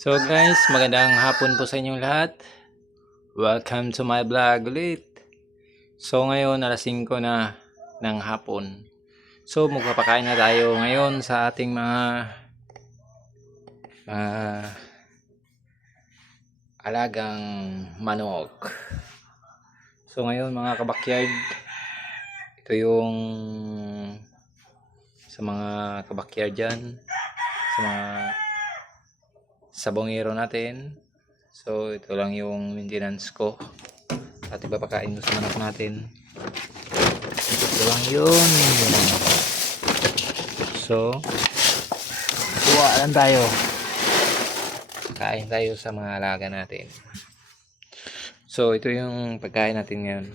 So guys, magandang hapon po sa inyong lahat. Welcome to my vlog ulit. So ngayon, alas 5 na ng hapon. So magpapakain na tayo ngayon sa ating mga ah, alagang manok. So ngayon mga kabakyard, ito yung sa mga kabakyard dyan, sa mga sabongero natin. So, ito lang yung maintenance ko. At ipapakain ko sa manok natin. Ito lang yun. So, kuha lang tayo. Kain tayo sa mga alaga natin. So, ito yung pagkain natin ngayon.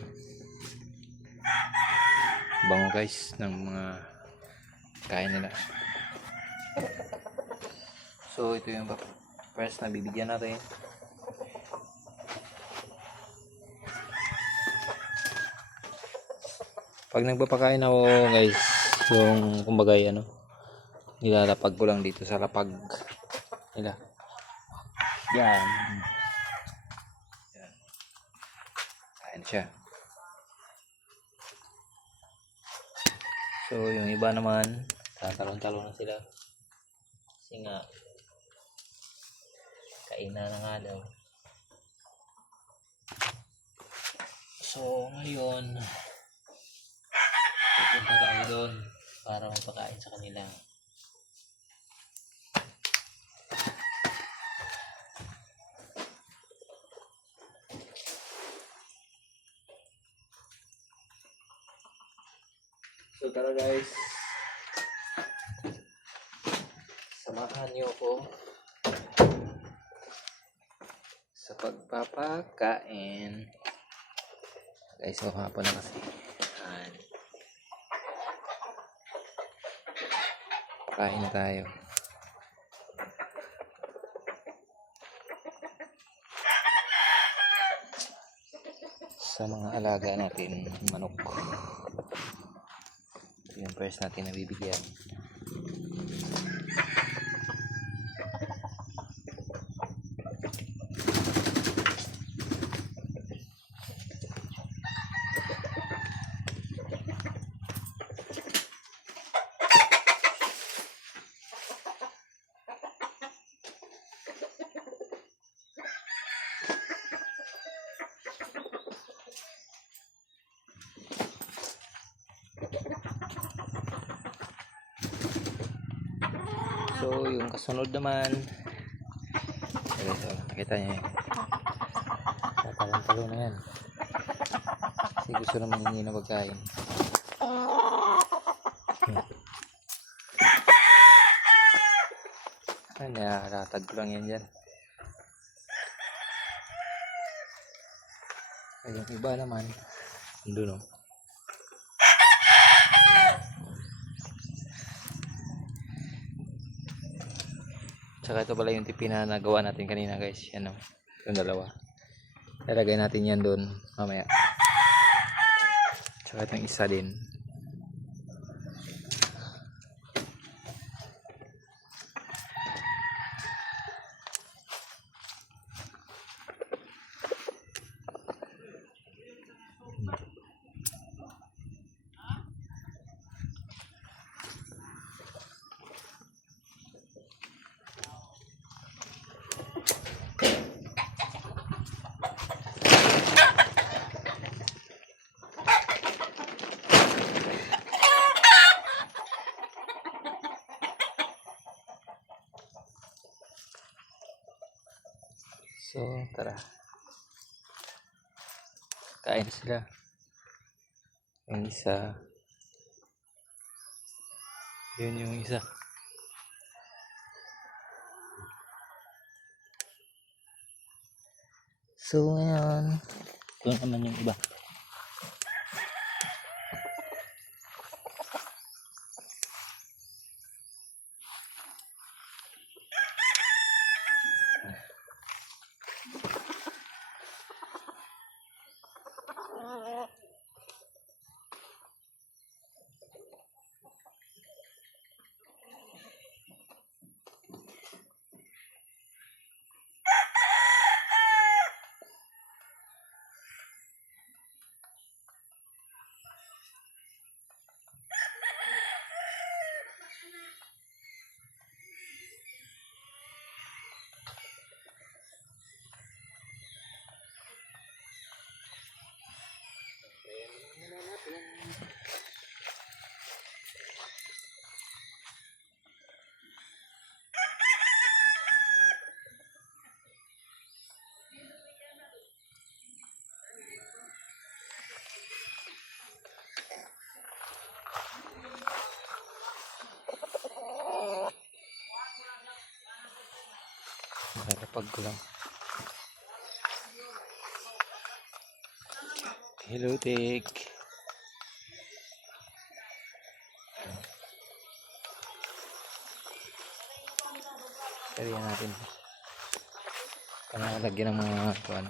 Bango guys ng mga kain nila. So, ito yung first na bibigyan natin. Pag nagpapakain ako, guys, yung kumbaga ano, nilalapag ko lang dito sa lapag nila. Yan. Yan. Kain siya. So, yung iba naman, tatalon-talon na sila. Kasi nga, kainan na nga daw. So, ngayon, pupunta tayo doon para magpakain sa kanila. So, tara guys. Samahan niyo ko sa pagpapakain. Guys, so hapon na kasi. Yan. Kain na tayo. Sa mga alaga natin, manok. Yung first natin nabibigyan. So, yung kasunod naman, so, nakita niyo yun. Tatalong-talo na yan. Kasi gusto naman hindi na pagkain. Hmm. Ay, nakaratag ko lang yan dyan. Ay, yung iba naman, doon oh. Tsaka ito pala yung tipi na nagawa natin kanina guys. Yan o. Yung dalawa. Lalagay natin yan doon mamaya. Tsaka itong isa din. So, tara. Kain sila. Yung isa. Yun yung isa. So, ngayon. Ito naman yung iba. Nalapag ko lang. Hello, Tik. Kaya natin. Kailangan lagyan ng mga kuan.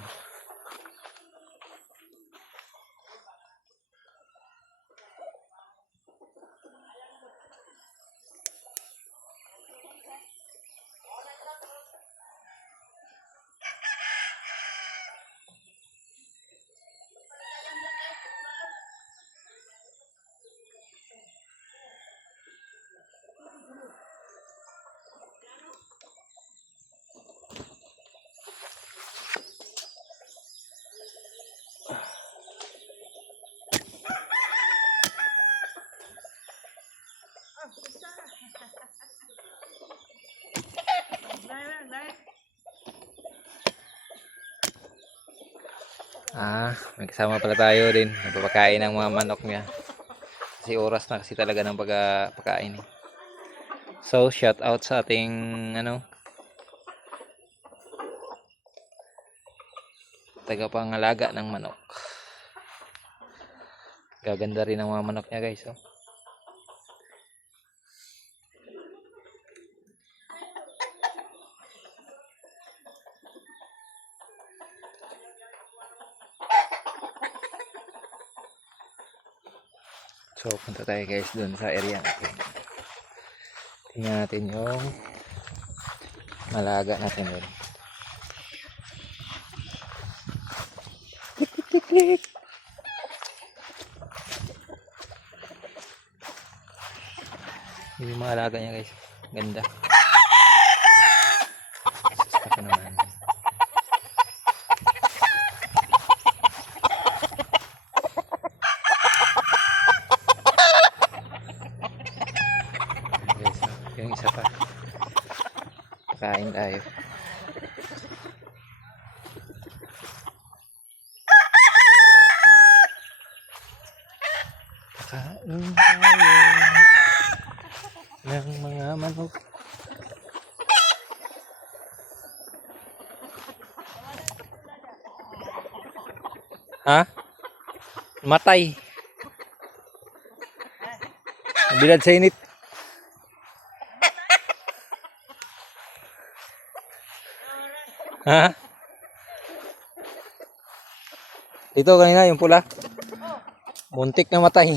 May kasama pala tayo din. Nagpapakain ng mga manok niya. Kasi oras na kasi talaga ng pagpakain. Eh. So, shout out sa ating ano tagapangalaga ng manok. Gaganda rin ang mga manok niya, guys. Oh. So, punta tayo guys dun sa area natin. Tingnan natin yung malaga natin dun. Yung mga alaga niya guys. Ganda. Tayo. Kain tayo ng mga manok. Ha? Matay. Bilad sa init. Ha? Ito kanina yung pula. Muntik na matay.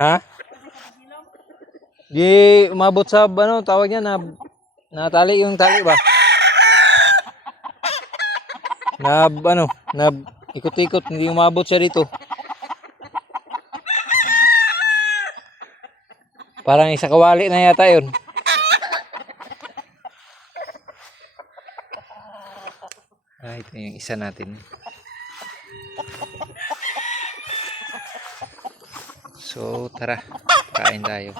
Ha? Di umabot sa ano tawag niya na natali yung tali ba? Na ano, na ikot-ikot hindi umabot siya dito. Parang isa kawali na yata yun. Ito yung isa natin. So, tara. Kain tayo.